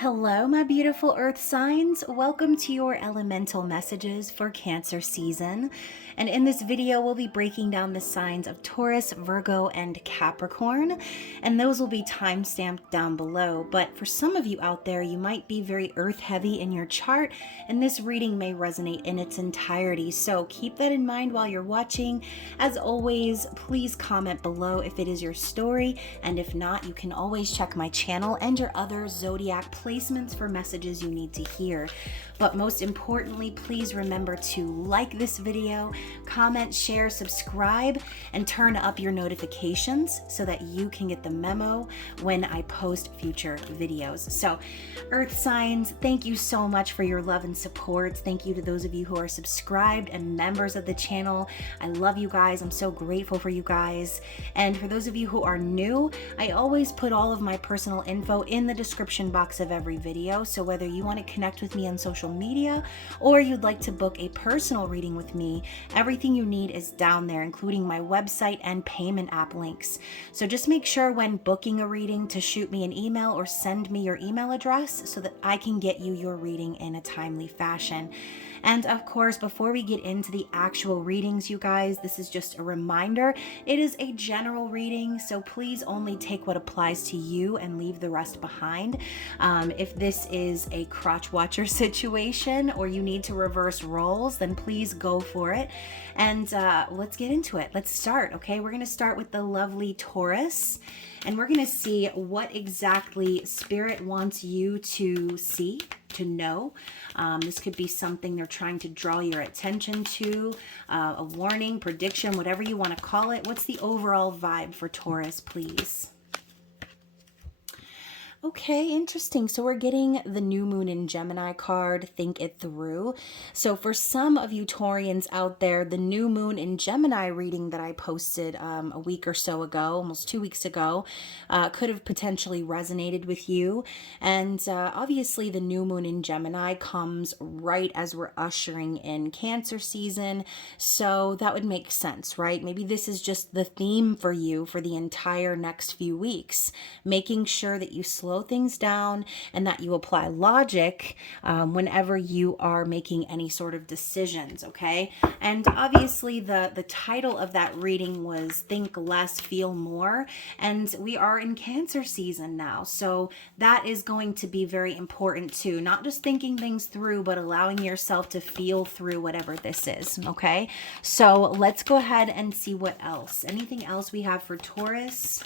Hello, my beautiful earth signs. Welcome to your elemental messages for Cancer season. And in this video, we'll be breaking down the signs of Taurus, Virgo, and Capricorn. And those will be time-stamped down below. But for some of you out there, you might be very earth heavy in your chart, and this reading may resonate in its entirety. So keep that in mind while you're watching. As always, please comment below if it is your story. And if not, you can always check my channel and your other zodiac placements for messages you need to hear. But most importantly, please remember to like this video, comment, share, subscribe, and turn up your notifications so that you can get the memo when I post future videos. So, earth signs, thank you so much for your love and support. Thank you to those of you who are subscribed and members of the channel. I love you guys. I'm so grateful for you guys. And for those of you who are new, I always put all of my personal info in the description box of every video. So whether you want to connect with me on social media or you'd like to book a personal reading with me, everything you need is down there, including my website and payment app links. So just make sure when booking a reading to shoot me an email or send me your email address so that I can get you your reading in a timely fashion. And of course, before we get into the actual readings, you guys, this is just a reminder. It is a general reading, so please only take what applies to you and leave the rest behind. If this is a crotch watcher situation or you need to reverse roles, then please go for it. And let's get into it. Let's start, okay? We're going to start with the lovely Taurus, and we're going to see what exactly Spirit wants you to see, to know. This could be something they're trying to draw your attention to, a warning, prediction, whatever you want to call it. What's the overall vibe for Taurus, please? Okay, interesting. So we're getting the new moon in Gemini card, think it through. So for some of you Taurians out there, the new moon in Gemini reading that I posted a week or so ago, almost 2 weeks ago, could have potentially resonated with you. And obviously the new moon in Gemini comes right as we're ushering in Cancer season. So that would make sense, right? Maybe this is just the theme for you for the entire next few weeks, making sure that you slow things down and that you apply logic whenever you are making any sort of decisions, okay? And obviously the title of that reading was Think Less, Feel More, and we are in Cancer season now, so that is going to be very important too, not just thinking things through, but allowing yourself to feel through whatever this is, okay? So let's go ahead and see what else. Anything else we have for Taurus?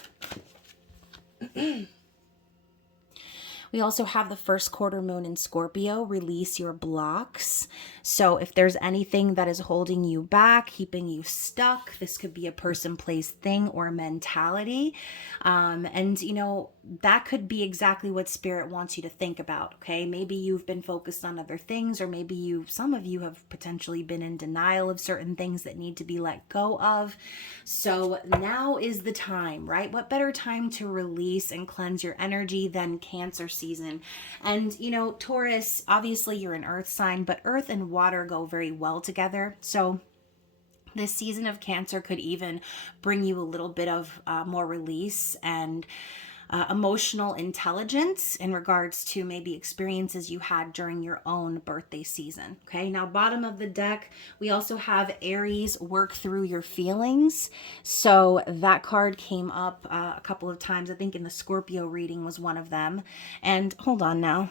We also have the first quarter moon in Scorpio, release your blocks. So if there's anything that is holding you back, keeping you stuck, this could be a person, place, thing, or mentality. And you know, that could be exactly what Spirit wants you to think about, okay? Maybe you've been focused on other things, or maybe some of you have potentially been in denial of certain things that need to be let go of. So now is the time, right? What better time to release and cleanse your energy than Cancer season? And you know, Taurus, obviously you're an earth sign, but earth and water go very well together. So this season of Cancer could even bring you a little bit of more release and emotional intelligence in regards to maybe experiences you had during your own birthday season. Okay, now bottom of the deck, we also have Aries, work through your feelings. So that card came up a couple of times. I think in the Scorpio reading was one of them. And hold on now.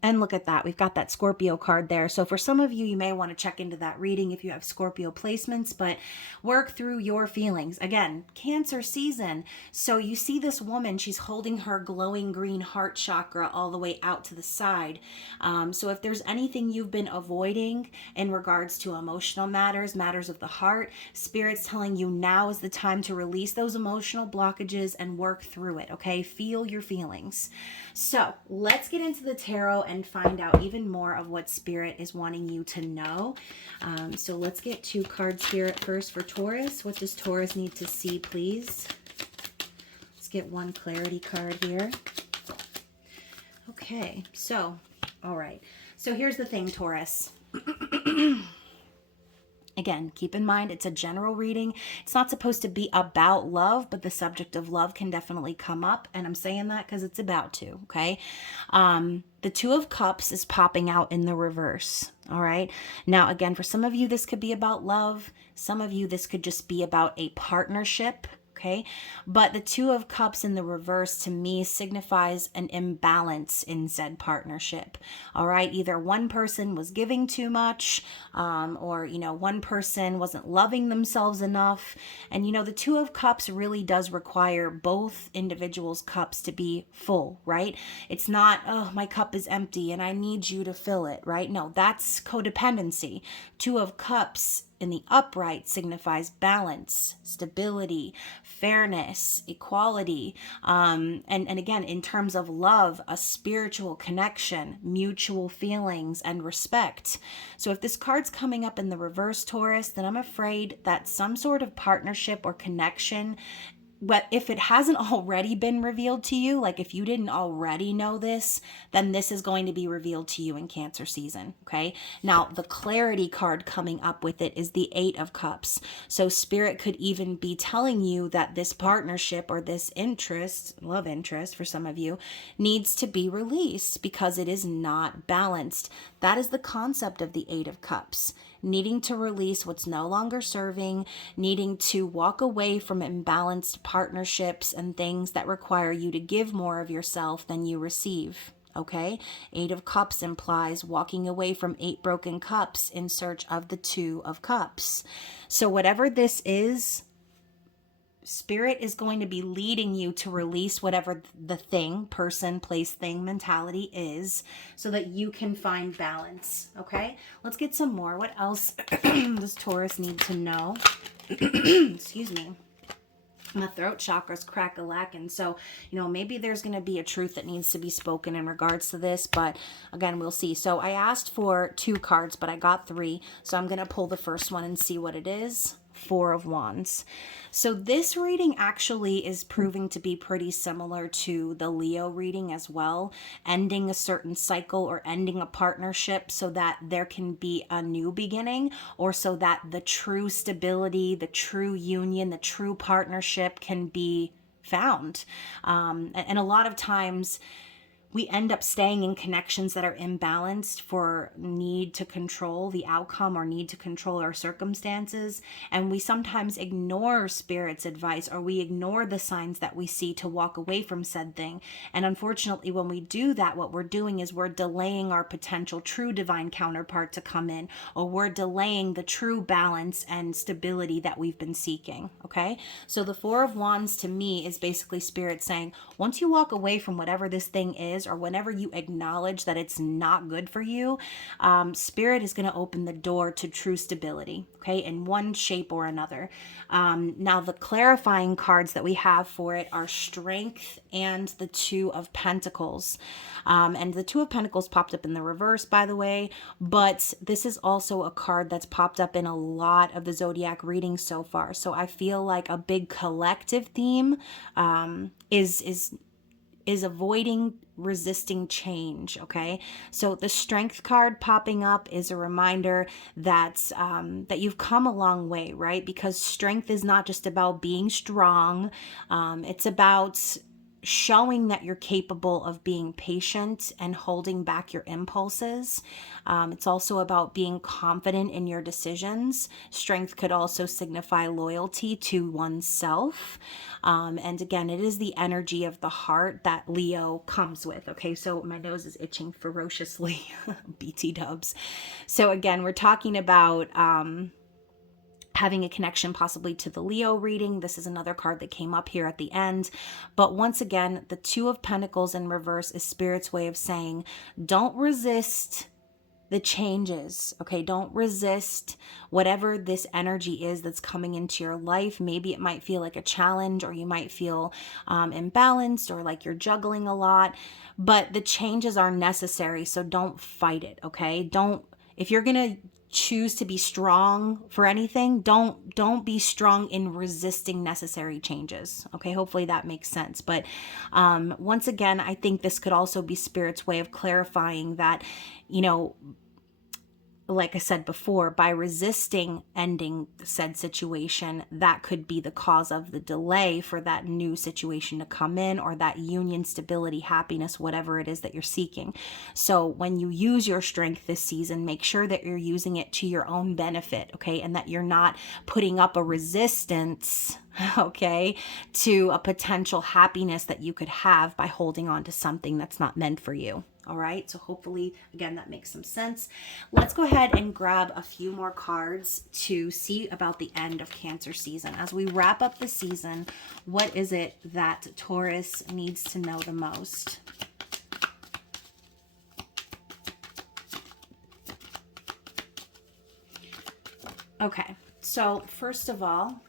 And look at that, we've got that Scorpio card there. So for some of you, you may want to check into that reading if you have Scorpio placements, but work through your feelings. Again, Cancer season. So you see this woman, she's holding her glowing green heart chakra all the way out to the side. So if there's anything you've been avoiding in regards to emotional matters, matters of the heart, Spirit's telling you now is the time to release those emotional blockages and work through it, okay? Feel your feelings. So let's get into the tarot and find out even more of what Spirit is wanting you to know. So let's get to card Spirit first for Taurus. What does Taurus need to see, please? Let's get one clarity card here. Okay, so, all right. So here's the thing, Taurus. Again, keep in mind, it's a general reading. It's not supposed to be about love, but the subject of love can definitely come up. And I'm saying that because it's about to, okay? The Two of Cups is popping out in the reverse, all right? Now, again, for some of you, this could be about love. Some of you, this could just be about a partnership, okay? But the Two of Cups in the reverse to me signifies an imbalance in said partnership, all right? Either one person was giving too much, or, one person wasn't loving themselves enough. And, the Two of Cups really does require both individuals' cups to be full, right? It's not, oh, my cup is empty and I need you to fill it, right? No, that's codependency. Two of Cups in the upright signifies balance, stability, fairness, equality, and again, in terms of love, a spiritual connection, mutual feelings, and respect. So if this card's coming up in the reverse, Taurus, then I'm afraid that some sort of partnership or connection, but if it hasn't already been revealed to you, like if you didn't already know this, then this is going to be revealed to you in Cancer season, okay? Now, the clarity card coming up with it is the Eight of Cups. So Spirit could even be telling you that this partnership or this interest, love interest for some of you, needs to be released because it is not balanced. That is the concept of the Eight of Cups. Needing to release what's no longer serving, needing to walk away from imbalanced partnerships and things that require you to give more of yourself than you receive. Okay? Eight of Cups implies walking away from 8 broken cups in search of the Two of Cups. So whatever this is, Spirit is going to be leading you to release whatever the thing, person, place, thing, mentality is, so that you can find balance. Okay? Let's get some more. What else does Taurus need to know? Excuse me. My throat chakra's crack-a-lacking. So, maybe there's going to be a truth that needs to be spoken in regards to this, but again, we'll see. So I asked for 2 cards, but I got 3. So I'm going to pull the first one and see what it is. 4 of Wands. So this reading actually is proving to be pretty similar to the Leo reading as well, ending a certain cycle or ending a partnership so that there can be a new beginning, or so that the true stability, the true union, the true partnership can be found. And a lot of times we end up staying in connections that are imbalanced for need to control the outcome or need to control our circumstances. And we sometimes ignore Spirit's advice, or we ignore the signs that we see to walk away from said thing. And unfortunately, when we do that, what we're doing is we're delaying our potential true divine counterpart to come in, or we're delaying the true balance and stability that we've been seeking. Okay? So the 4 of Wands to me is basically Spirit saying, once you walk away from whatever this thing is, or whenever you acknowledge that it's not good for you, Spirit is going to open the door to true stability, okay, in one shape or another. Now, the clarifying cards that we have for it are Strength and the 2 of Pentacles. And the 2 of Pentacles popped up in the reverse, by the way, but this is also a card that's popped up in a lot of the zodiac readings so far. So I feel like a big collective theme is avoiding resisting change. Okay, so the Strength card popping up is a reminder that that you've come a long way, right? Because strength is not just about being strong. It's about showing that you're capable of being patient and holding back your impulses. It's also about being confident in your decisions. Strength could also signify loyalty to oneself. And again, it is the energy of the heart that Leo comes with. Okay, so my nose is itching ferociously. BT dubs. So again, we're talking about having a connection possibly to the Leo reading. This is another card that came up here at the end. But once again, the 2 of Pentacles in reverse is Spirit's way of saying, don't resist the changes, okay? Don't resist whatever this energy is that's coming into your life. Maybe it might feel like a challenge, or you might feel imbalanced, or like you're juggling a lot, but the changes are necessary, so don't fight it, okay? If you're gonna choose to be strong for anything, don't be strong in resisting necessary changes. Okay, hopefully that makes sense. But once again, I think this could also be Spirit's way of clarifying that, like I said before, by resisting ending said situation, that could be the cause of the delay for that new situation to come in, or that union, stability, happiness, whatever it is that you're seeking. So when you use your strength this season, make sure that you're using it to your own benefit, okay? And that you're not putting up a resistance, okay, to a potential happiness that you could have by holding on to something that's not meant for you. All right, so hopefully, again, that makes some sense. Let's go ahead and grab a few more cards to see about the end of Cancer season. As we wrap up the season, what is it that Taurus needs to know the most? Okay, so first of all,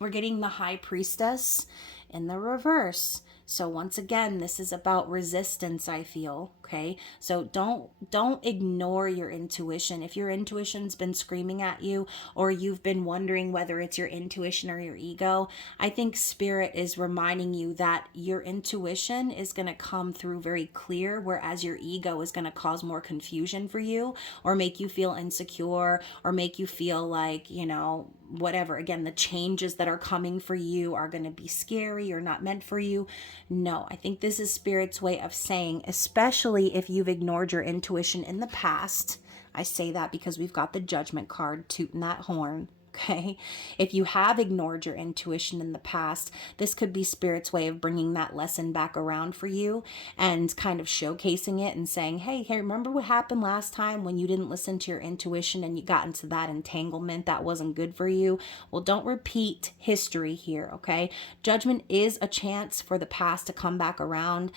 we're getting the High Priestess in the reverse. So once again, this is about resistance, I feel, okay? So don't ignore your intuition. If your intuition's been screaming at you, or you've been wondering whether it's your intuition or your ego, I think Spirit is reminding you that your intuition is going to come through very clear, whereas your ego is going to cause more confusion for you, or make you feel insecure, or make you feel like, you know, whatever. Again, the changes that are coming for you are going to be scary or not meant for you. No, I think this is Spirit's way of saying, especially if you've ignored your intuition in the past. I say that because we've got the Judgment card tooting that horn. Okay. If you have ignored your intuition in the past, this could be Spirit's way of bringing that lesson back around for you and kind of showcasing it and saying, hey, remember what happened last time when you didn't listen to your intuition and you got into that entanglement that wasn't good for you? Well, don't repeat history here. Okay. Judgment is a chance for the past to come back around.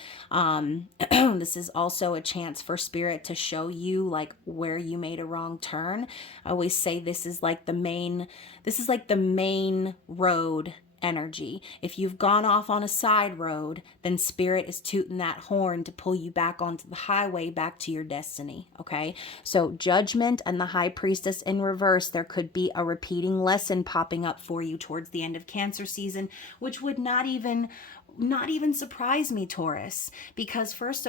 This is also a chance for Spirit to show you like where you made a wrong turn. I always say this is like the main road energy. If you've gone off on a side road, then Spirit is tooting that horn to pull you back onto the highway, back to your destiny. Okay. So Judgment and the High Priestess in reverse, there could be a repeating lesson popping up for you towards the end of Cancer season, which would not even surprise me, Taurus, because first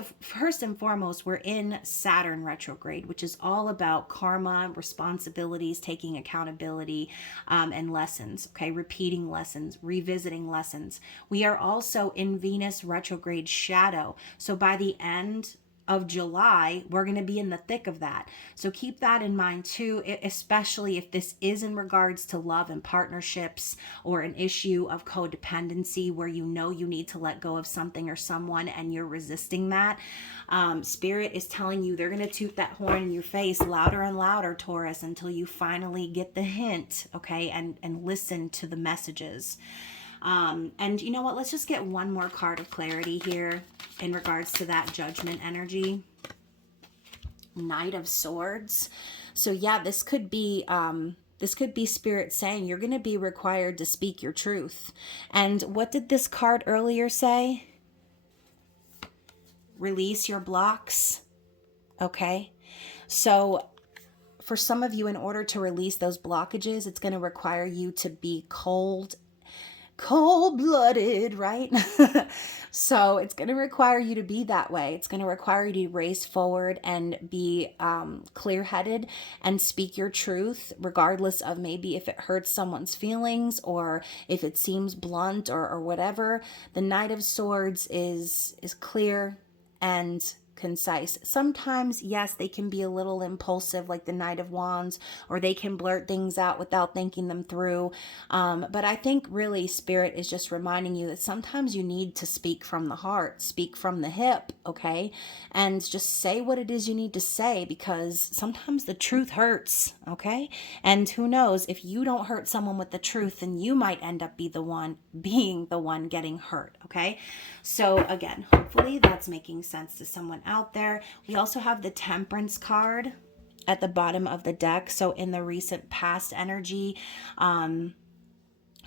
and foremost, we're in Saturn retrograde, which is all about karma, responsibilities, taking accountability, and lessons, okay? Repeating lessons, revisiting lessons. We are also in Venus retrograde shadow. So by the end of July, we're going to be in the thick of that. So keep that in mind too, especially if this is in regards to love and partnerships, or an issue of codependency where you know you need to let go of something or someone and you're resisting that. Spirit is telling you they're going to toot that horn in your face louder and louder, Taurus, until you finally get the hint, okay, and listen to the messages. And you know what? Let's just get one more card of clarity here in regards to that Judgment energy. Knight of Swords. So yeah, this could be Spirit saying you're going to be required to speak your truth. And what did this card earlier say? Release your blocks. Okay. So for some of you, in order to release those blockages, it's going to require you to be cold-blooded, right? So it's going to require you to be that way. It's going to require you to race forward and be clear-headed and speak your truth, regardless of maybe if it hurts someone's feelings or if it seems blunt or whatever. The Knight of Swords is clear and concise. Sometimes, yes, they can be a little impulsive, like the Knight of Wands, or they can blurt things out without thinking them through. But I think really Spirit is just reminding you that sometimes you need to speak from the heart, speak from the hip, okay? And just say what it is you need to say, because sometimes the truth hurts, okay? And who knows, if you don't hurt someone with the truth, then you might end up being the one getting hurt, okay? So again, hopefully that's making sense to someone out there. We also have the Temperance card at the bottom of the deck. So in the recent past energy, I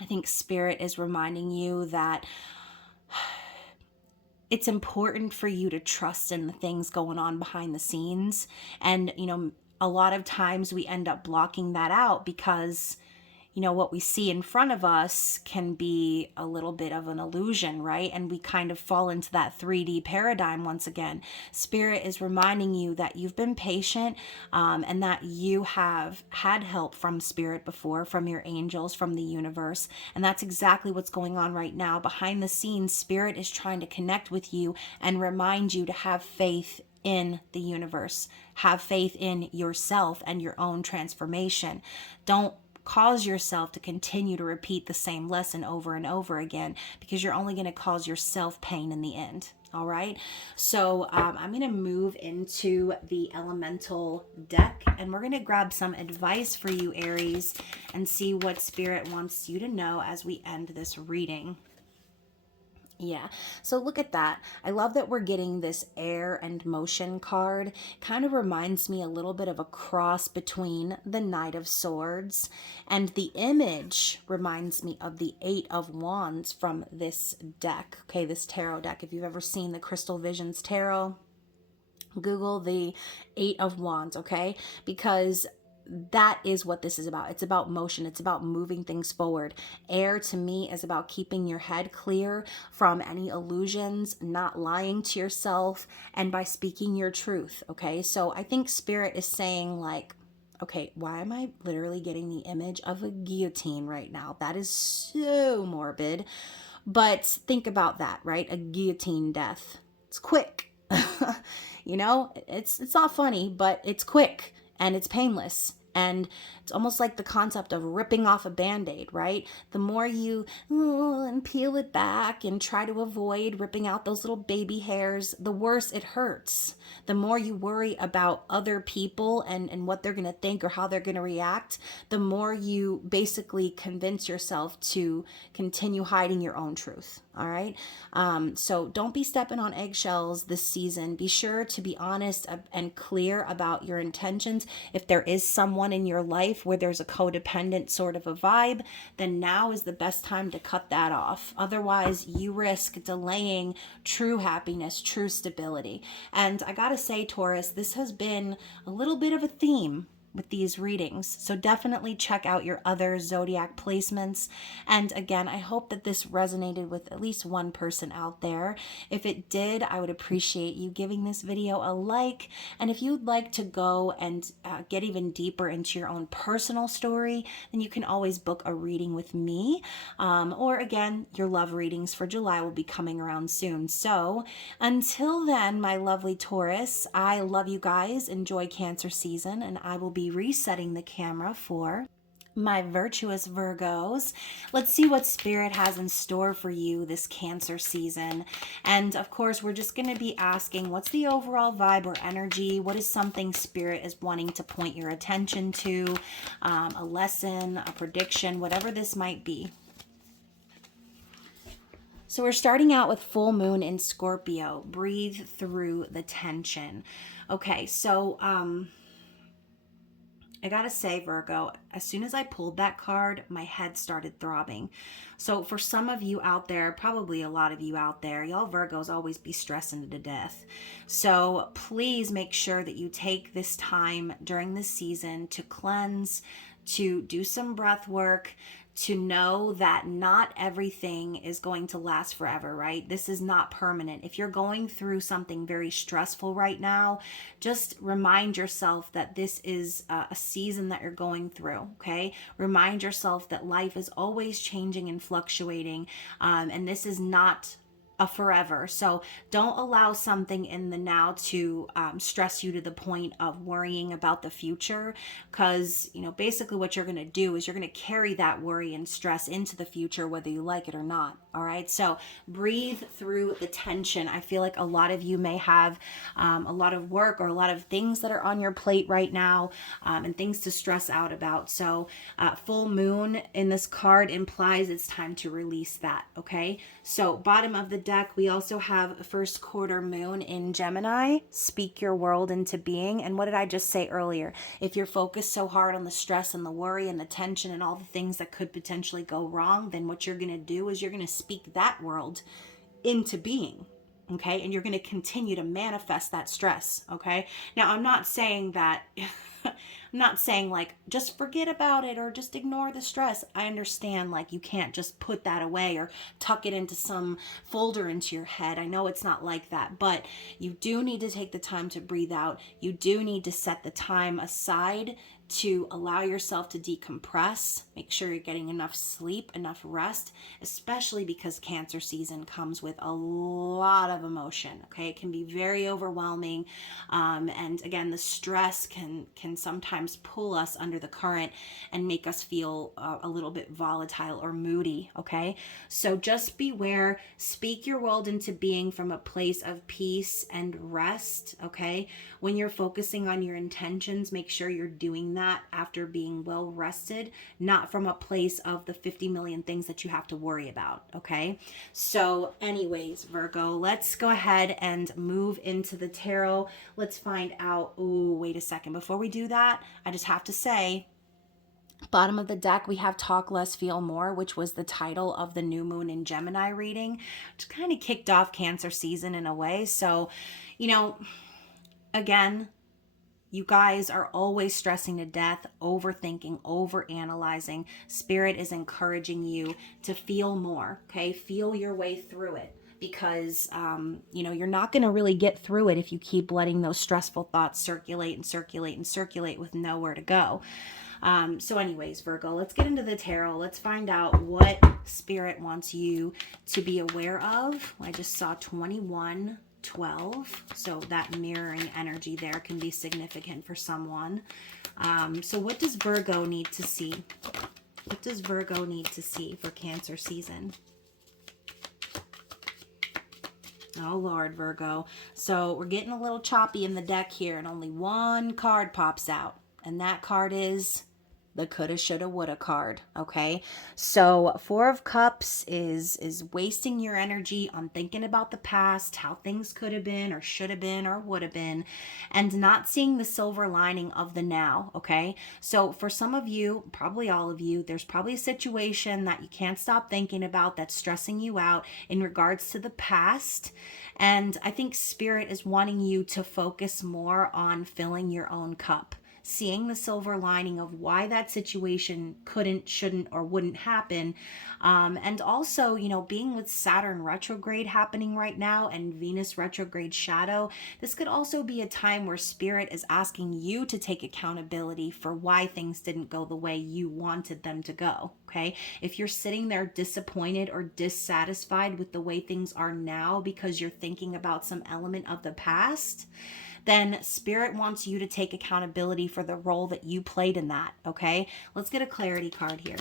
think Spirit is reminding you that it's important for you to trust in the things going on behind the scenes. And, you know, a lot of times we end up blocking that out because, what we see in front of us can be a little bit of an illusion, right? And we kind of fall into that 3D paradigm once again. Spirit is reminding you that you've been patient, and that you have had help from Spirit before, from your angels, from the universe. And that's exactly what's going on right now. Behind the scenes, Spirit is trying to connect with you and remind you to have faith in the universe. Have faith in yourself and your own transformation. Don't cause yourself to continue to repeat the same lesson over and over again, because you're only going to cause yourself pain in the end. All right. So I'm going to move into the elemental deck, and we're going to grab some advice for you, Aries, and see what Spirit wants you to know as we end this reading. Yeah, so look at that. I love that we're getting this air and motion card. Kind of reminds me a little bit of a cross between the Knight of Swords, and the image reminds me of the Eight of Wands from this deck. Okay, this tarot deck. If you've ever seen the Crystal Visions Tarot, Google the Eight of Wands, okay? Because that is what this is about. It's about motion. It's about moving things forward. Air to me is about keeping your head clear from any illusions, not lying to yourself, and by speaking your truth. Okay. So I think Spirit is saying, like, okay, why am I literally getting the image of a guillotine right now? That is so morbid. But think about that, right? A guillotine death. It's quick. It's not funny, but it's quick and it's painless. And it's almost like the concept of ripping off a Band-Aid, right? The more you and peel it back and try to avoid ripping out those little baby hairs, the worse it hurts. The more you worry about other people and what they're going to think or how they're going to react, the more you basically convince yourself to continue hiding your own truth. All right. So don't be stepping on eggshells this season. Be sure to be honest and clear about your intentions. If there is someone in your life where there's a codependent sort of a vibe, then now is the best time to cut that off. Otherwise, you risk delaying true happiness, true stability. And I gotta say, Taurus, this has been a little bit of a theme with these readings. So definitely check out your other zodiac placements. And again, I hope that this resonated with at least one person out there. If it did, I would appreciate you giving this video a like. And if you'd like to go and get even deeper into your own personal story, then you can always book a reading with me. Or again, your love readings for July will be coming around soon. So until then, my lovely Taurus, I love you guys. Enjoy Cancer season, and I will be resetting the camera for my virtuous Virgos. Let's see what Spirit has in store for you this Cancer season. And of course, we're just going to be asking, what's the overall vibe or energy? What is something Spirit is wanting to point your attention to? A lesson, a prediction, whatever this might be. So we're starting out with full moon in Scorpio. Breathe through the tension. Okay, so I gotta say, Virgo, as soon as I pulled that card, my head started throbbing. So for some of you out there, probably a lot of you out there, y'all Virgos always be stressing to death. So please make sure that you take this time during this season to cleanse, to do some breath work, to know that not everything is going to last forever, right? This is not permanent. If you're going through something very stressful right now, just remind yourself that this is a season that you're going through, okay? Remind yourself that life is always changing and fluctuating, and this is not a forever. So don't allow something in the now to stress you to the point of worrying about the future, because basically what you're going to do is you're going to carry that worry and stress into the future, whether you like it or not. All right, so breathe through the tension. I feel like a lot of you may have a lot of work or a lot of things that are on your plate right now, and things to stress out about. So full moon in this card implies it's time to release that. Okay, so bottom of the deck, we also have first quarter moon in Gemini. Speak your world into being. And what did I just say earlier? If you're focused so hard on the stress and the worry and the tension and all the things that could potentially go wrong, then what you're going to do is you're going to speak that world into being. Okay, and you're going to continue to manifest that stress. Okay, now I'm not saying that I'm not saying like just forget about it or just ignore the stress. I understand like you can't just put that away or tuck it into some folder into your head. I know it's not like that, but you do need to take the time to breathe out. You do need to set the time aside to allow yourself to decompress. Make sure you're getting enough sleep, enough rest, especially because Cancer season comes with a lot of emotion. Okay, it can be very overwhelming, and again, the stress can sometimes pull us under the current and make us feel a little bit volatile or moody. Okay, so just beware. Speak your world into being from a place of peace and rest. Okay, when you're focusing on your intentions, make sure you're doing that after being well rested, not from a place of the 50 million things that you have to worry about. Okay, so anyways, Virgo, let's go ahead and move into the tarot. Let's find out. Ooh, wait a second. Before we do that, I just have to say, bottom of the deck, we have Talk Less, Feel More, which was the title of the new moon in Gemini reading, which kind of kicked off Cancer season in a way. So, again, you guys are always stressing to death, overthinking, overanalyzing. Spirit is encouraging you to feel more, okay? Feel your way through it, because, you're not going to really get through it if you keep letting those stressful thoughts circulate and circulate and circulate with nowhere to go. So anyways, Virgo, let's get into the tarot. Let's find out what Spirit wants you to be aware of. I just saw 21. 12, so that mirroring energy there can be significant for someone. So what does Virgo need to see? What does Virgo need to see for Cancer season? Oh Lord, Virgo. So we're getting a little choppy in the deck here, and only one card pops out, and that card is the coulda, shoulda, woulda card. Okay, so Four of Cups is wasting your energy on thinking about the past, how things could have been or should have been or would have been, and not seeing the silver lining of the now. Okay, so for some of you, probably all of you, there's probably a situation that you can't stop thinking about that's stressing you out in regards to the past. And I think Spirit is wanting you to focus more on filling your own cup, seeing the silver lining of why that situation couldn't, shouldn't, or wouldn't happen. And also, being with Saturn retrograde happening right now and Venus retrograde shadow, this could also be a time where Spirit is asking you to take accountability for why things didn't go the way you wanted them to go. Okay, if you're sitting there disappointed or dissatisfied with the way things are now because you're thinking about some element of the past, then Spirit wants you to take accountability for the role that you played in that. Okay, let's get a clarity card here.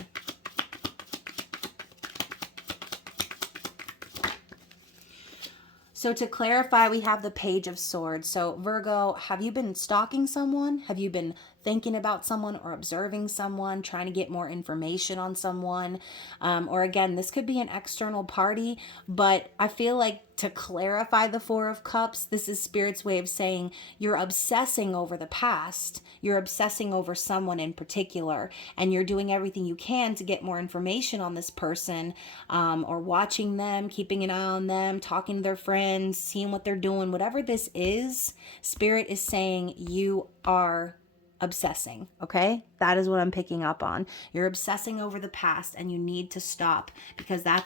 So to clarify, we have the Page of Swords. So Virgo, have you been stalking someone? Have you been thinking about someone or observing someone, trying to get more information on someone? Or again, this could be an external party, but I feel like to clarify the Four of Cups, this is Spirit's way of saying you're obsessing over the past. You're obsessing over someone in particular, and you're doing everything you can to get more information on this person, or watching them, keeping an eye on them, talking to their friends, seeing what they're doing. Whatever this is, Spirit is saying you are obsessing. Okay, that is what I'm picking up on. You're obsessing over the past, and you need to stop, because that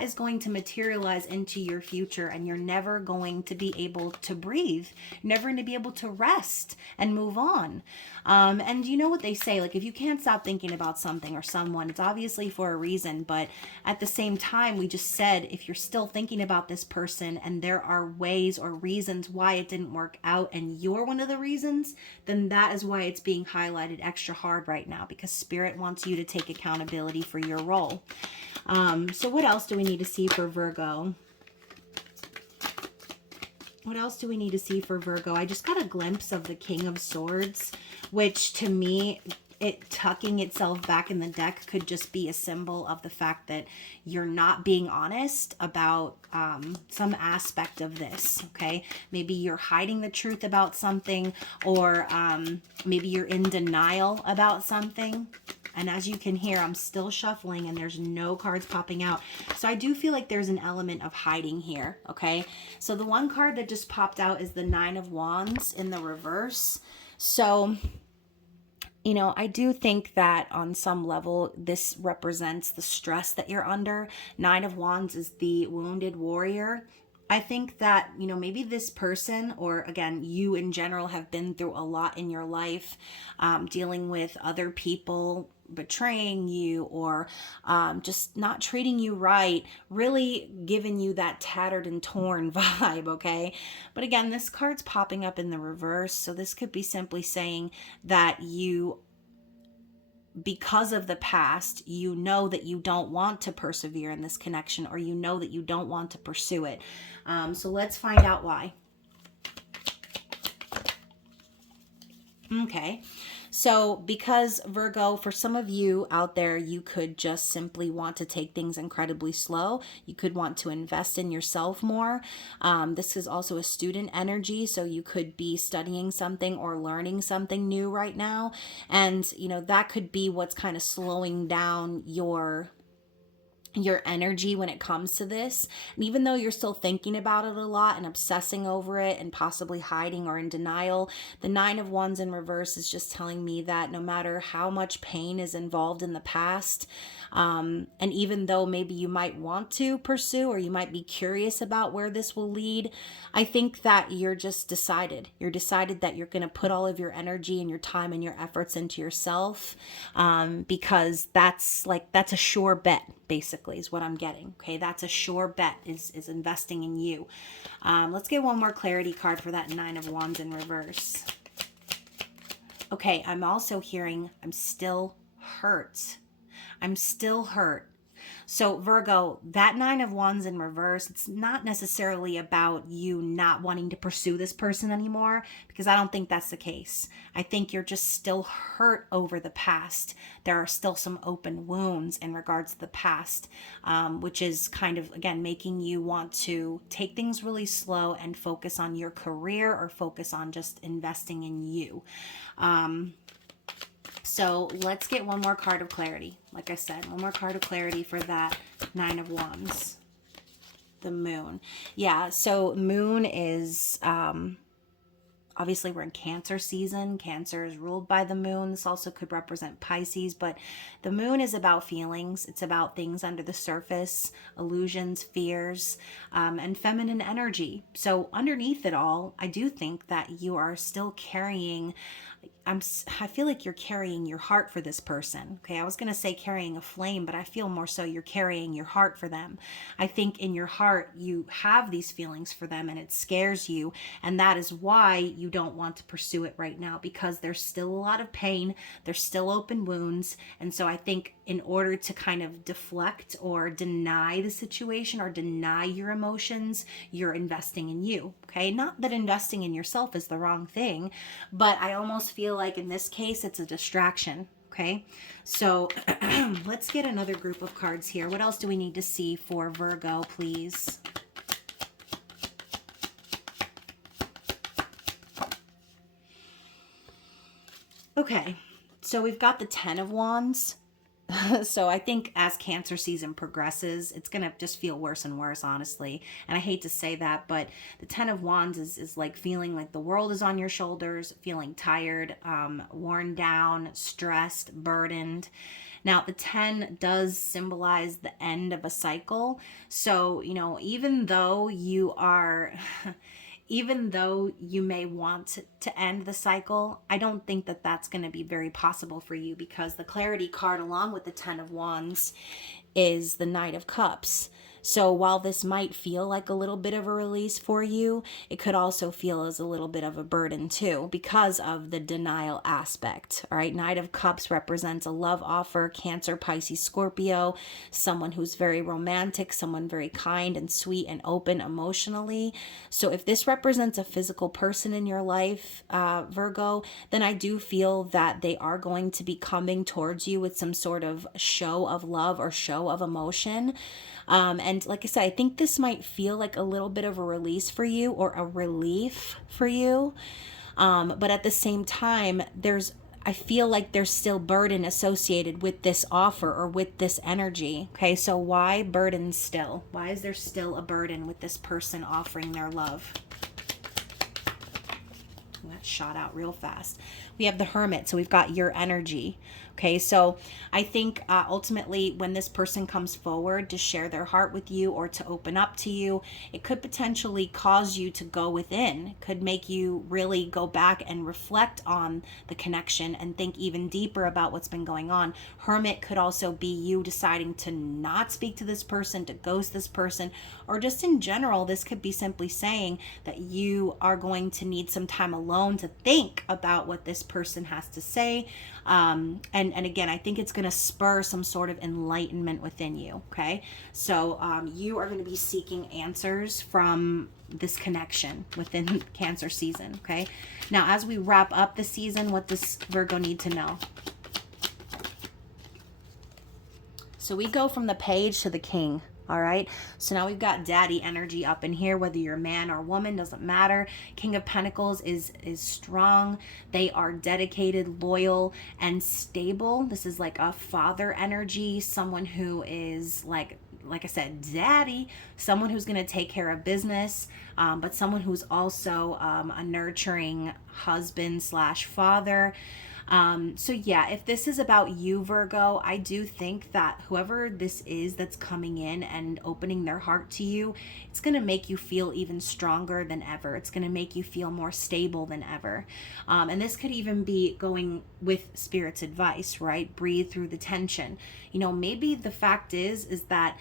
is going to materialize into your future, and you're never going to be able to breathe. You're never going to be able to rest and move on. And you know what they say, like if you can't stop thinking about something or someone, it's obviously for a reason. But at the same time, we just said, if you're still thinking about this person and there are ways or reasons why it didn't work out, and you're one of the reasons, then that is why it's being highlighted extra hard right now, because Spirit wants you to take accountability for your role. So what else do we need to see for Virgo? What else do we need to see for Virgo? I just got a glimpse of the King of Swords, which to me, it tucking itself back in the deck could just be a symbol of the fact that you're not being honest about some aspect of this, okay? Maybe you're hiding the truth about something, or maybe you're in denial about something. And as you can hear, I'm still shuffling and there's no cards popping out. So I do feel like there's an element of hiding here, okay? So the one card that just popped out is the Nine of Wands in the reverse. So You know, I do think that on some level, this represents the stress that you're under. Nine of Wands is the wounded warrior. I think that, you know, maybe this person, or again, you in general, have been through a lot in your life, dealing with other people betraying you, or just not treating you right, really giving you that tattered and torn vibe, okay? But again, this card's popping up in the reverse, so this could be simply saying that you, because of the past, you know that you don't want to persevere in this connection, or you know that you don't want to pursue it. So let's find out why. Okay, so because Virgo, for some of you out there, you could just simply want to take things incredibly slow. You could want to invest in yourself more. This is also a student energy, so you could be studying something or learning something new right now. And, you know, that could be what's kind of slowing down your energy when it comes to this. And even though you're still thinking about it a lot and obsessing over it and possibly hiding or in denial, the Nine of Wands in reverse is just telling me that no matter how much pain is involved in the past, and even though maybe you might want to pursue, or you might be curious about where this will lead, I think that you're just decided. You're decided that you're going to put all of your energy and your time and your efforts into yourself, because that's a sure bet, basically, is what I'm getting. Okay, that's a sure bet, is investing in you. Let's get one more clarity card for that Nine of Wands in reverse. Okay, I'm also hearing I'm still hurt. I'm still hurt. So Virgo, that Nine of Wands in reverse, it's not necessarily about you not wanting to pursue this person anymore, because I don't think that's the case. I think you're just still hurt over the past. There are still some open wounds in regards to the past, which is kind of, again, making you want to take things really slow and focus on your career, or focus on just investing in you. So let's get one more card of clarity. Like I said, one more card of clarity for that Nine of Wands. The Moon. Yeah, so Moon is, obviously we're in Cancer season. Cancer is ruled by the Moon. This also could represent Pisces, but the Moon is about feelings. It's about things under the surface, illusions, fears, and feminine energy. So underneath it all, I do think that you are still carrying, I feel like you're carrying your heart for this person. Okay, I was going to say carrying a flame, but I feel more so you're carrying your heart for them. I think in your heart you have these feelings for them, and it scares you, and that is why you don't want to pursue it right now, because there's still a lot of pain, there's still open wounds. And so I think in order to kind of deflect or deny the situation or deny your emotions, you're investing in you. Okay, not that investing in yourself is the wrong thing, but I almost feel like in this case it's a distraction. Okay, so let's get another group of cards here. What else do we need to see for Virgo, please? Okay, so we've got the Ten of Wands. So I think as Cancer season progresses, it's going to just feel worse and worse, honestly. And I hate to say that, but the Ten of Wands is like feeling like the world is on your shoulders, feeling tired, worn down, stressed, burdened. Now, the 10 does symbolize the end of a cycle. So, you know, even though you are... even though you may want to end the cycle, I don't think that that's going to be very possible for you, because the clarity card along with the Ten of Wands is the Knight of Cups. So while this might feel like a little bit of a release for you, it could also feel as a little bit of a burden too, because of the denial aspect. All right, Knight of Cups represents a love offer, Cancer, Pisces, Scorpio, someone who's very romantic, someone very kind and sweet and open emotionally. So if this represents a physical person in your life, Virgo, then I do feel that they are going to be coming towards you with some sort of show of love or show of emotion. And like I said, I think this might feel like a little bit of a release for you, or a relief for you. But at the same time, I feel like there's still burden associated with this offer or with this energy. Okay, so why burden still? Why is there still a burden with this person offering their love? That shot out real fast. We have the Hermit, so we've got your energy. Okay, so I think ultimately when this person comes forward to share their heart with you or to open up to you, it could potentially cause you to go within, could make you really go back and reflect on the connection and think even deeper about what's been going on. Hermit could also be you deciding to not speak to this person, to ghost this person, or just in general, this could be simply saying that you are going to need some time alone to think about what this person has to say. And again, I think it's going to spur some sort of enlightenment within you. Okay. So you are going to be seeking answers from this connection within Cancer season. Okay. Now, as we wrap up the season, what does Virgo need to know? So we go from the Page to the King. All right. So now we've got daddy energy up in here, whether you're man or woman, doesn't matter. King of Pentacles is strong. They are dedicated, loyal, and stable. This is like a father energy, someone who is like I said, daddy, someone who's going to take care of business, but someone who's also a nurturing husband slash father. So yeah, if this is about you, Virgo, I do think that whoever this is that's coming in and opening their heart to you, it's going to make you feel even stronger than ever. It's going to make you feel more stable than ever. And this could even be going with Spirit's advice, right? Breathe through the tension. You know, maybe the fact is that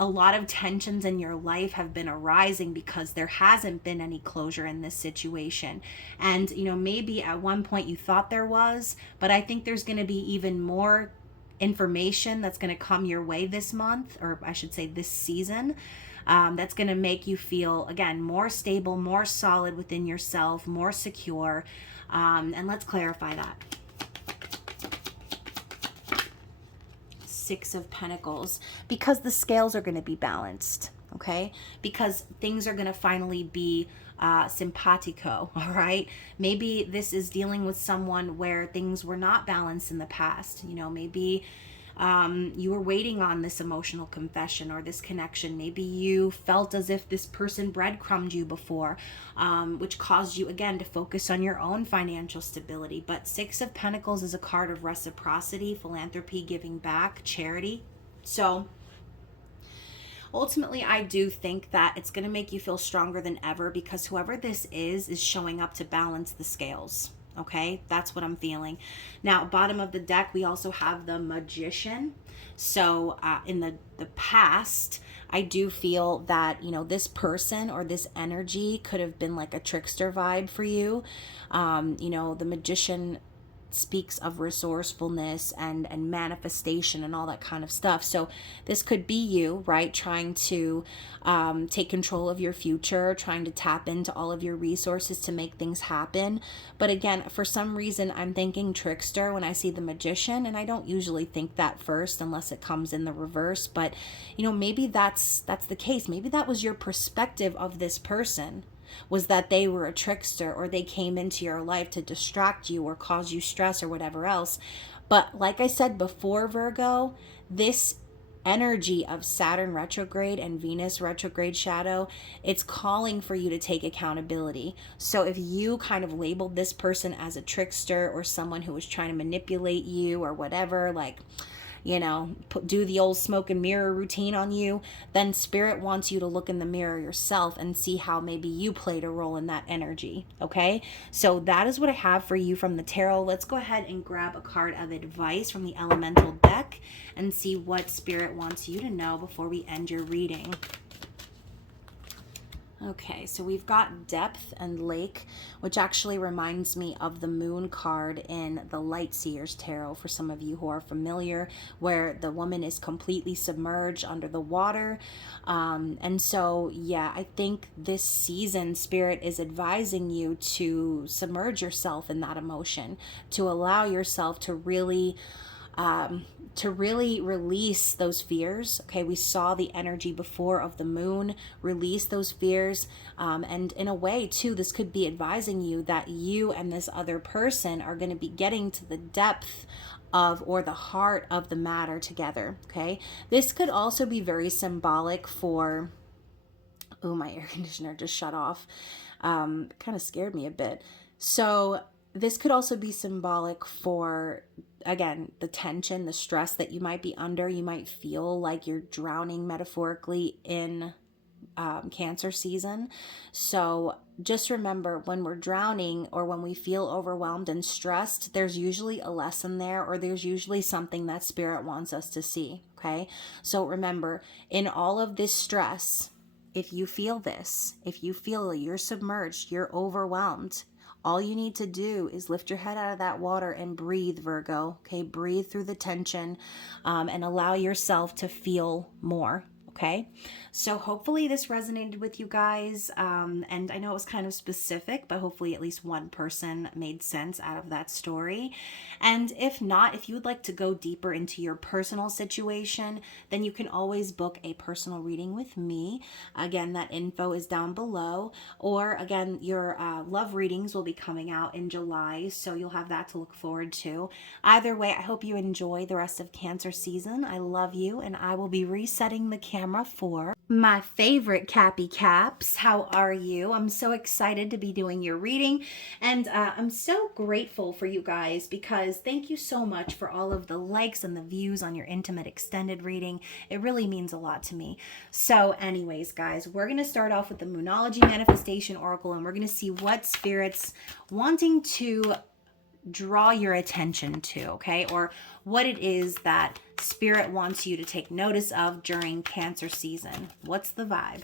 a lot of tensions in your life have been arising because there hasn't been any closure in this situation. And, you know, maybe at one point you thought there was, but I think there's going to be even more information that's going to come your way this month, or I should say this season, that's going to make you feel, again, more stable, more solid within yourself, more secure. And let's clarify that. Six of Pentacles, because the scales are going to be balanced, okay? Because things are going to finally be simpatico, all right? Maybe this is dealing with someone where things were not balanced in the past. You know, maybe you were waiting on this emotional confession or this connection. Maybe you felt as if this person breadcrumbed you before, which caused you, again, to focus on your own financial stability. But Six of Pentacles is a card of reciprocity, philanthropy, giving back, charity. So ultimately, I do think that it's going to make you feel stronger than ever because whoever this is showing up to balance the scales. Okay, that's what I'm feeling. Now, bottom of the deck, we also have the Magician. So in the past, I do feel that, you know, this person or this energy could have been like a trickster vibe for you. You know, the Magician speaks of resourcefulness and manifestation and all that kind of stuff. So this could be you, right? Trying to take control of your future, trying to tap into all of your resources to make things happen. But again, for some reason, I'm thinking trickster when I see the Magician, and I don't usually think that first unless it comes in the reverse. But, you know, maybe that's the case. Maybe that was your perspective of this person, was that they were a trickster or they came into your life to distract you or cause you stress or whatever else. But like I said before, Virgo, this energy of Saturn retrograde and Venus retrograde shadow, it's calling for you to take accountability. So if you kind of labeled this person as a trickster or someone who was trying to manipulate you or whatever, like, you know, do the old smoke and mirror routine on you, then Spirit wants you to look in the mirror yourself and see how maybe you played a role in that energy. Okay, so that is what I have for you from the tarot. Let's go ahead and grab a card of advice from the elemental deck and see what Spirit wants you to know before we end your reading. Okay, so we've got Depth and Lake, which actually reminds me of the Moon card in the Light Seers Tarot, for some of you who are familiar, where the woman is completely submerged under the water. And so, yeah, I think this season, Spirit is advising you to submerge yourself in that emotion, to allow yourself to really release those fears. Okay, we saw the energy before of the moon, release those fears. And in a way too, this could be advising you that you and this other person are going to be getting to the depth of, or the heart of the matter together. Okay, this could also be very symbolic for, oh, my air conditioner just shut off. Kind of scared me a bit. So this could also be symbolic for, again, the tension, the stress that you might be under. You might feel like you're drowning metaphorically in Cancer season. So just remember, when we're drowning or when we feel overwhelmed and stressed, there's usually a lesson there, or there's usually something that Spirit wants us to see. Okay. So remember, in all of this stress, if you feel this, if you feel you're submerged, you're overwhelmed, all you need to do is lift your head out of that water and breathe, Virgo. Okay, breathe through the tension, and allow yourself to feel more. Okay, so hopefully this resonated with you guys. And I know it was kind of specific, but hopefully at least one person made sense out of that story. And if not, if you would like to go deeper into your personal situation, then you can always book a personal reading with me. Again, that info is down below. Or again, your love readings will be coming out in July, so you'll have that to look forward to. Either way, I hope you enjoy the rest of Cancer season. I love you, and I will be resetting the camera for my favorite Cappy Caps. How are you? I'm so excited to be doing your reading, and I'm so grateful for you guys, because thank you so much for all of the likes and the views on your intimate extended reading. It really means a lot to me. So anyways, guys, we're going to start off with the Moonology Manifestation Oracle, and we're going to see what Spirit's wanting to draw your attention to, okay? Or what it is that Spirit wants you to take notice of during Cancer season. What's the vibe?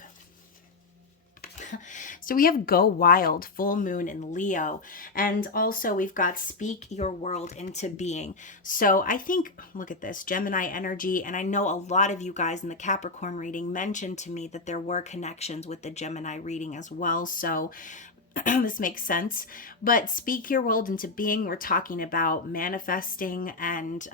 So we have Go Wild, full moon in Leo. And also we've got Speak Your World into Being. So I think, look at this, Gemini energy. And I know a lot of you guys in the Capricorn reading mentioned to me that there were connections with the Gemini reading as well. So this makes sense. But speak your world into being. We're talking about manifesting and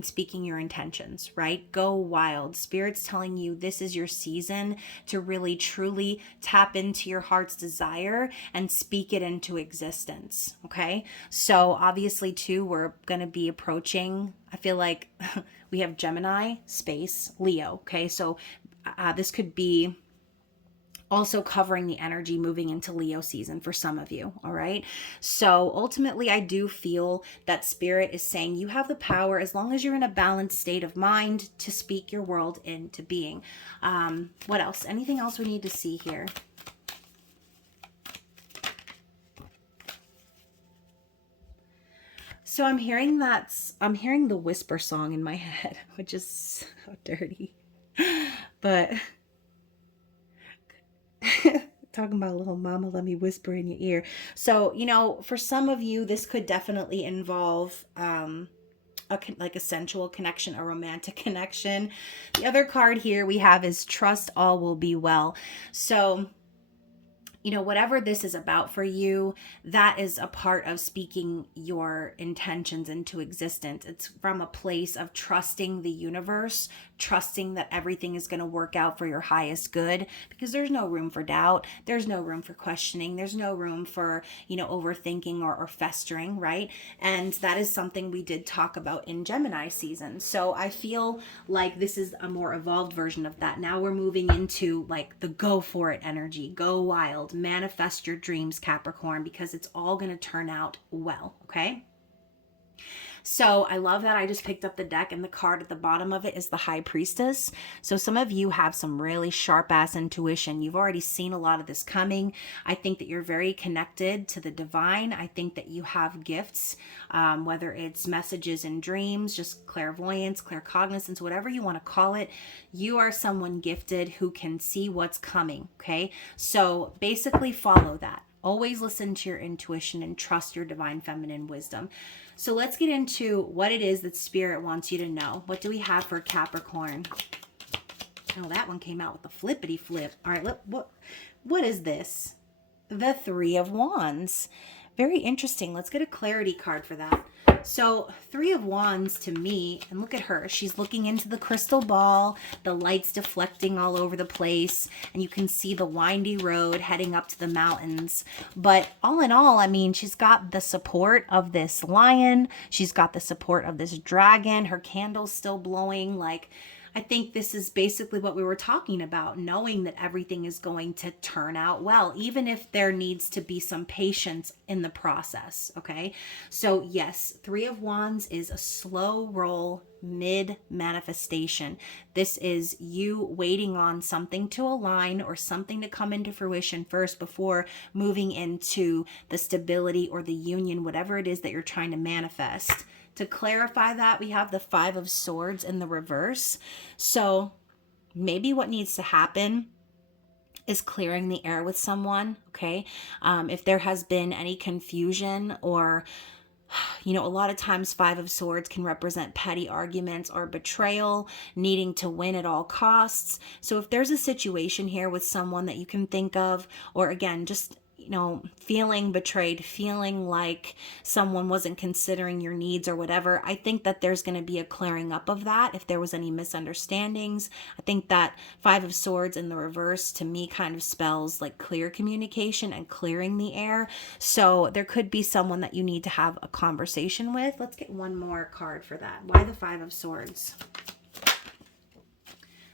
speaking your intentions, right? Go wild. Spirit's telling you this is your season to really truly tap into your heart's desire and speak it into existence. Okay. So obviously too, we're going to be approaching, I feel like we have Gemini, space, Leo. Okay. So this could be also covering the energy moving into Leo season for some of you. All right. So ultimately, I do feel that Spirit is saying you have the power, as long as you're in a balanced state of mind, to speak your world into being. What else? Anything else we need to see here? So I'm hearing the whisper song in my head, which is so dirty, but talking about little mama, let me whisper in your ear. So, you know, for some of you, this could definitely involve like a sensual connection, a romantic connection. The other card here we have is Trust All Will Be Well. So, you know, whatever this is about for you, that is a part of speaking your intentions into existence. It's from a place of trusting the universe, trusting that everything is going to work out for your highest good, because there's no room for doubt. There's no room for questioning. There's no room for, you know, overthinking or festering, right? And that is something we did talk about in Gemini season. So I feel like this is a more evolved version of that. Now we're moving into like the go for it energy, go wild, manifest your dreams, Capricorn, because it's all going to turn out well. Okay. So I love that I just picked up the deck, and the card at the bottom of it is the High Priestess. So some of you have some really sharp ass intuition. You've already seen a lot of this coming. I think that you're very connected to the divine. I think that you have gifts, whether it's messages in dreams, just clairvoyance, claircognizance, whatever you want to call it. You are someone gifted who can see what's coming. Okay. So basically follow that. Always listen to your intuition and trust your divine feminine wisdom. So let's get into what it is that Spirit wants you to know. What do we have for Capricorn? Oh, that one came out with the flippity flip. All right, what is this? The Three of Wands. Very interesting. Let's get a clarity card for that. So Three of Wands to me, and look at her. She's looking into the crystal ball, the lights deflecting all over the place, and you can see the windy road heading up to the mountains. But all in all, I mean, she's got the support of this lion. She's got the support of this dragon. Her candle's still blowing. Like, I think this is basically what we were talking about, knowing that everything is going to turn out well, even if there needs to be some patience in the process. Okay. So, yes, Three of Wands is a slow roll mid manifestation. This is you waiting on something to align or something to come into fruition first before moving into the stability or the union, whatever it is that you're trying to manifest. To clarify that, we have the Five of Swords in the reverse. So maybe what needs to happen is clearing the air with someone, okay? If there has been any confusion or, a lot of times Five of Swords can represent petty arguments or betrayal, needing to win at all costs. So if there's a situation here with someone that you can think of, or again, just feeling betrayed, feeling like someone wasn't considering your needs or whatever, I think that there's going to be a clearing up of that if there was any misunderstandings. I think that Five of Swords in the reverse to me kind of spells like clear communication and clearing the air. So there could be someone that you need to have a conversation with. Let's get one more card for that. Why the Five of Swords?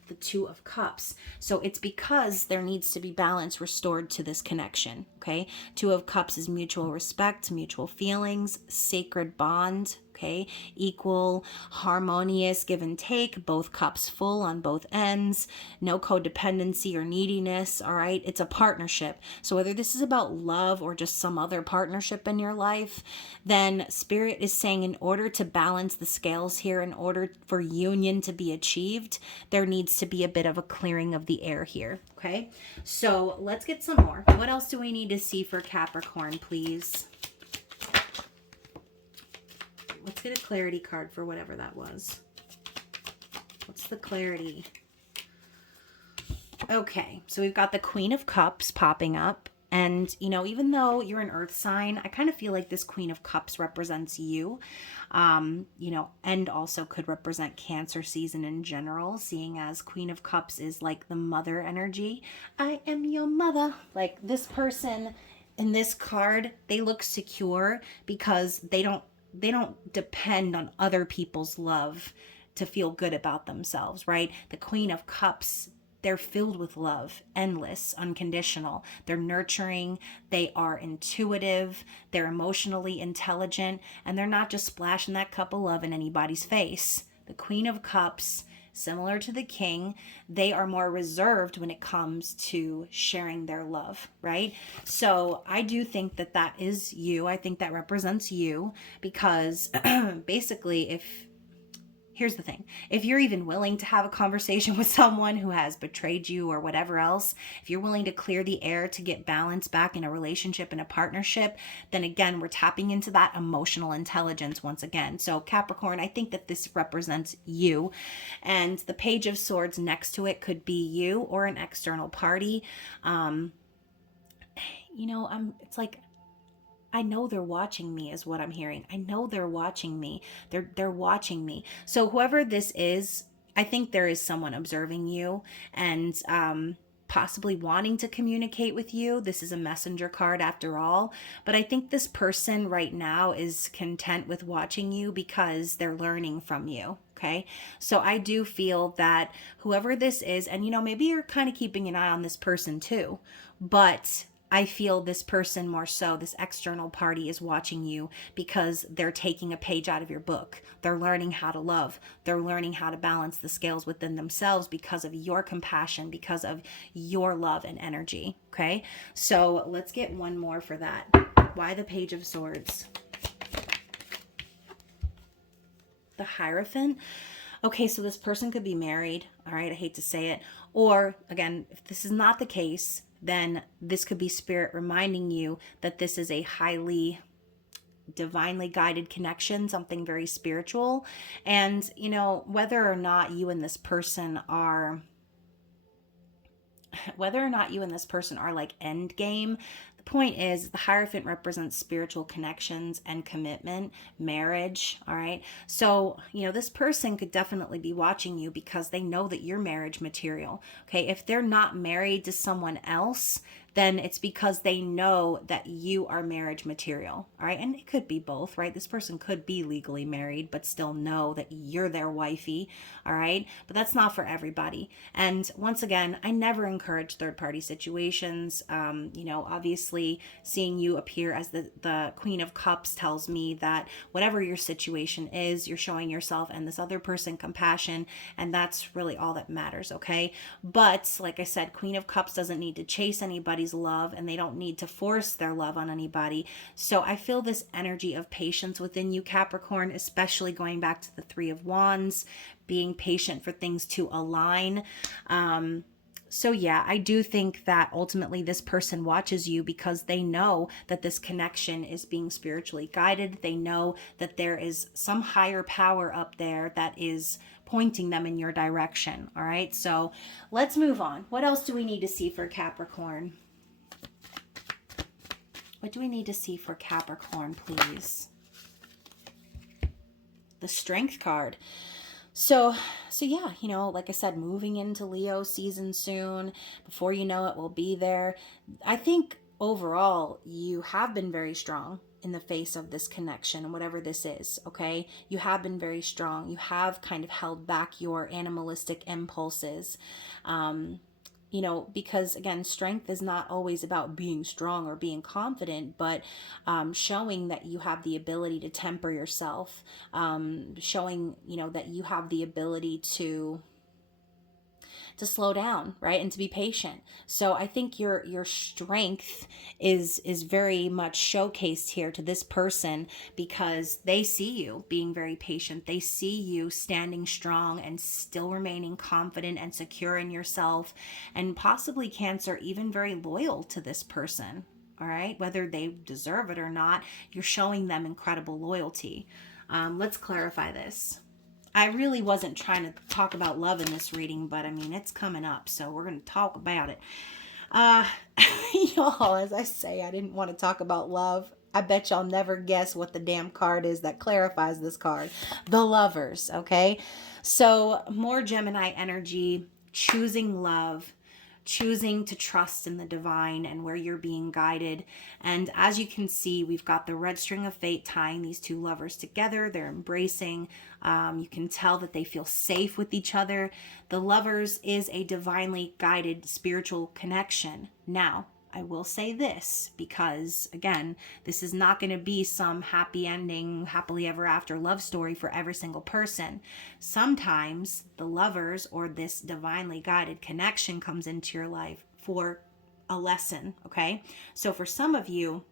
The Two of Cups. So it's because there needs to be balance restored to this connection. Okay. Two of Cups is mutual respect, mutual feelings, sacred bond. Okay. Equal, harmonious give and take, both cups full on both ends, no codependency or neediness. All right. It's a partnership. So whether this is about love or just some other partnership in your life, then Spirit is saying in order to balance the scales here, in order for union to be achieved, there needs to be a bit of a clearing of the air here. Okay. So let's get some more. What else do we need to see for Capricorn, please? Let's get a clarity card for whatever that was. What's the clarity? Okay, so we've got the Queen of Cups popping up. And, even though you're an earth sign, I kind of feel like this Queen of Cups represents you, and also could represent Cancer season in general, seeing as Queen of Cups is like the mother energy. I am your mother. Like this person in this card, they look secure because they don't depend on other people's love to feel good about themselves, right? The Queen of Cups, they're filled with love, endless, unconditional. They're nurturing, they are intuitive, they're emotionally intelligent, and they're not just splashing that cup of love in anybody's face. The Queen of Cups, similar to the King, they are more reserved when it comes to sharing their love, right? So I do think that that is you. I think that represents you because basically here's the thing. If you're even willing to have a conversation with someone who has betrayed you or whatever else, if you're willing to clear the air to get balance back in a relationship and a partnership, then again, we're tapping into that emotional intelligence once again. So Capricorn, I think that this represents you. And the Page of Swords next to it could be you or an external party. It's like, I know they're watching me is what I'm hearing. I know they're watching me. They're watching me. So whoever this is, I think there is someone observing you and possibly wanting to communicate with you. This is a messenger card after all. But I think this person right now is content with watching you because they're learning from you. Okay. So I do feel that whoever this is, and maybe you're kind of keeping an eye on this person too, but I feel this person more so, this external party is watching you because they're taking a page out of your book. They're learning how to love. They're learning how to balance the scales within themselves because of your compassion, because of your love and energy. Okay, so let's get one more for that. Why the Page of Swords? The Hierophant. Okay, so this person could be married. All right, I hate to say it. Or again, if this is not the case, then this could be Spirit reminding you that this is a highly divinely guided connection, something very spiritual. And, whether or not you and this person are like end game, the point is the Hierophant represents spiritual connections and commitment, marriage. All right. So, this person could definitely be watching you because they know that you're marriage material. Okay. If they're not married to someone else, then it's because they know that you are marriage material. All right. And it could be both, right? This person could be legally married, but still know that you're their wifey. All right. But that's not for everybody. And once again, I never encourage third party situations. Obviously, seeing you appear as the Queen of Cups tells me that whatever your situation is, you're showing yourself and this other person compassion. And that's really all that matters. Okay. But like I said, Queen of Cups doesn't need to chase anybody's love, and they don't need to force their love on anybody. So I feel this energy of patience within you, Capricorn, especially going back to the Three of Wands, being patient for things to align. So yeah, I do think that ultimately this person watches you because they know that this connection is being spiritually guided. They know that there is some higher power up there that is pointing them in your direction. All right, so let's move on. What else do we need to see for Capricorn? What do we need to see for Capricorn, please? The Strength card. So yeah, like I said, moving into Leo season soon. Before you know it, we'll be there. I think overall, you have been very strong in the face of this connection and whatever this is, okay? You have been very strong. You have kind of held back your animalistic impulses. Because again, strength is not always about being strong or being confident, but showing that you have the ability to temper yourself, showing, that you have the ability to slow down, right? And to be patient. So I think your strength is very much showcased here to this person because they see you being very patient. They see you standing strong and still remaining confident and secure in yourself, and possibly, Cancer, even very loyal to this person. All right, whether they deserve it or not, you're showing them incredible loyalty. Let's clarify this. I really wasn't trying to talk about love in this reading, but I mean, it's coming up, so we're going to talk about it. Y'all, as I say, I didn't want to talk about love. I bet y'all never guess what the damn card is that clarifies this card. The Lovers, okay? So, more Gemini energy, choosing love, choosing to trust in the divine and where you're being guided. And as you can see, we've got the red string of fate tying these two lovers together. They're embracing. You can tell that they feel safe with each other. The Lovers is a divinely guided spiritual connection. Now, I will say this because, again, this is not going to be some happy ending, happily ever after love story for every single person. Sometimes the Lovers or this divinely guided connection comes into your life for a lesson, okay? So for some of you,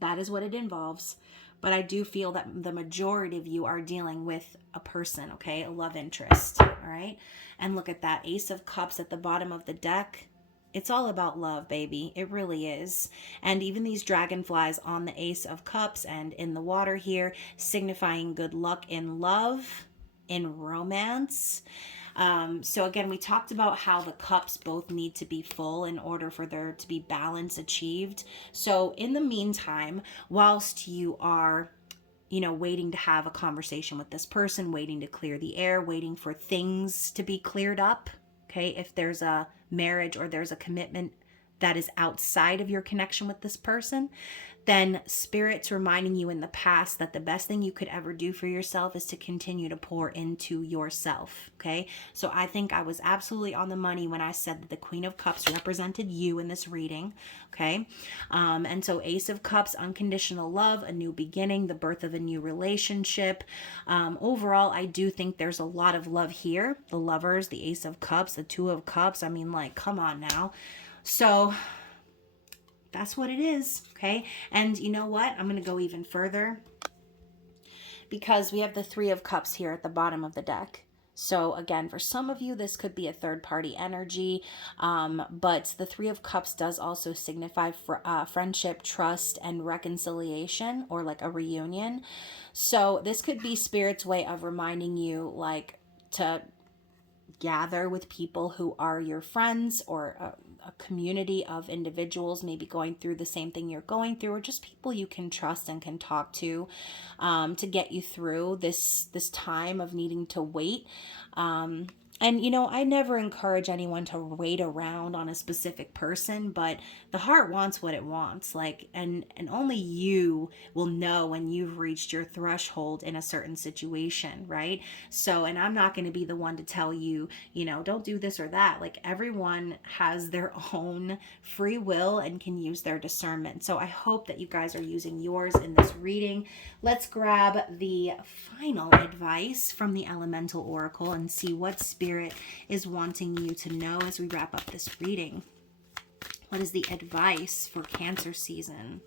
that is what it involves. But I do feel that the majority of you are dealing with a person, okay? A love interest, all right? And look at that Ace of Cups at the bottom of the deck. It's all about love, baby. It really is. And even these dragonflies on the Ace of Cups and in the water here, signifying good luck in love, in romance. So again, we talked about how the cups both need to be full in order for there to be balance achieved. So in the meantime, whilst you are waiting to have a conversation with this person, waiting to clear the air, waiting for things to be cleared up, okay, if there's a marriage or there's a commitment that is outside of your connection with this person, then Spirit's reminding you in the past that the best thing you could ever do for yourself is to continue to pour into yourself, okay? So I think I was absolutely on the money when I said that the Queen of Cups represented you in this reading, okay? And so Ace of Cups, unconditional love, a new beginning, the birth of a new relationship. Overall, I do think there's a lot of love here. The Lovers, the Ace of Cups, the Two of Cups. I mean, like, come on now. So that's what it is, okay? And you know what? I'm going to go even further because we have the Three of Cups here at the bottom of the deck. So again, for some of you, this could be a third-party energy, but the Three of Cups does also signify friendship, trust, and reconciliation, or like a reunion. So this could be Spirit's way of reminding you, like, to gather with people who are your friends, or a community of individuals maybe going through the same thing you're going through, or just people you can trust and can talk to get you through this time of needing to wait. And you know, I never encourage anyone to wait around on a specific person, but the heart wants what it wants. Like, and only you will know when you've reached your threshold in a certain situation, right? So, and I'm not going to be the one to tell you, you know, don't do this or that. Like, everyone has their own free will and can use their discernment. So, I hope that you guys are using yours in this reading. Let's grab the final advice from the Elemental Oracle and see what Spirit is wanting you to know as we wrap up this reading. What is the advice for Cancer season?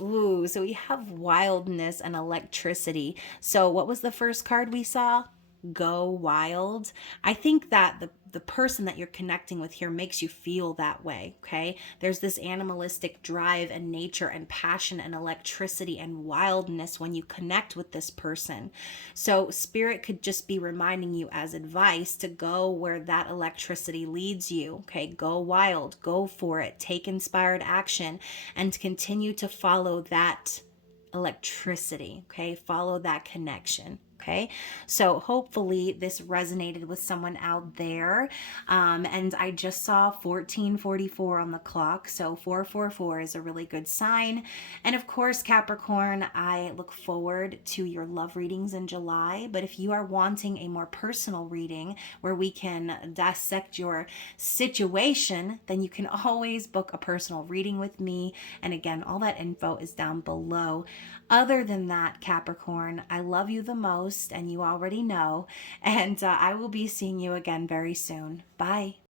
Ooh, so we have wildness and electricity. So what was the first card we saw? Go wild. I think that the person that you're connecting with here makes you feel that way, okay? There's this animalistic drive and nature and passion and electricity and wildness when you connect with this person. So Spirit could just be reminding you as advice to go where that electricity leads you, okay? Go wild, go for it, take inspired action, and continue to follow that electricity, okay? Follow that connection. Okay, so hopefully this resonated with someone out there. And I just saw 1444 on the clock, so 444 is a really good sign. And of course, Capricorn, I look forward to your love readings in July. But if you are wanting a more personal reading where we can dissect your situation, then you can always book a personal reading with me. And again, all that info is down below. Other than that, Capricorn, I love you the most, and you already know. And I will be seeing you again very soon. Bye.